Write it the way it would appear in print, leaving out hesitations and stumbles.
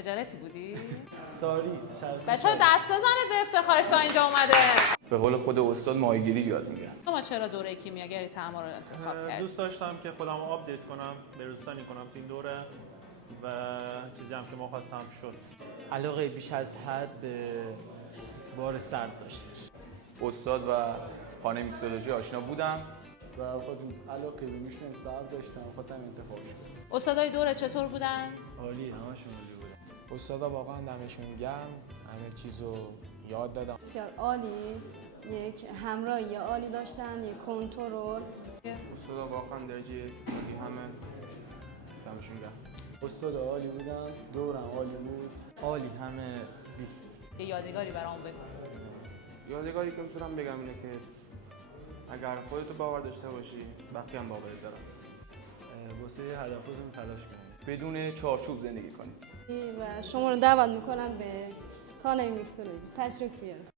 خجالتی بودی؟ ساری بچه‌ها دست بزنید به افتخارش تا اینجا اومده. به قول خود استاد ماهیگیری یاد میگیرن. شما چرا دوره کیمیاگری تحمل رو انتخاب کردید؟ دوست داشتم که خودم رو آپدیت کنم، به‌روزرسانی کنم تو این دوره و چیزی هم که ما خواستم شد. علاقه بیش از حد به بار سرد داشتش. استاد و خانه میکسولوژی آشنا بودم و خودم علاقه به میشن سرد داشتم خودم انتخاب کردم. استادای دوره چطور بودن؟ عالی، همشون عالی بودن. استادا واقعا دمشون گرم، همه چیزو یاد دادم. بسیار عالی، یک همراهی عالی داشتن، یک کنترل. استادا واقعا درجه عالی، همه دمشون گرم. استاد عالی بودن، دورم عالی بود. عالی، همه 20. یه یادگاری برام بگو. یادگاری که میتونم بگم اینه که اگر خودتو باور داشته باشی بقیه هم باورت دارن. واسه هدفتون تلاش کنید. بدون چارچوب زندگی کنید. و شما رو دعوت میکنم به خانه میکسولوژی تشریف بیارید.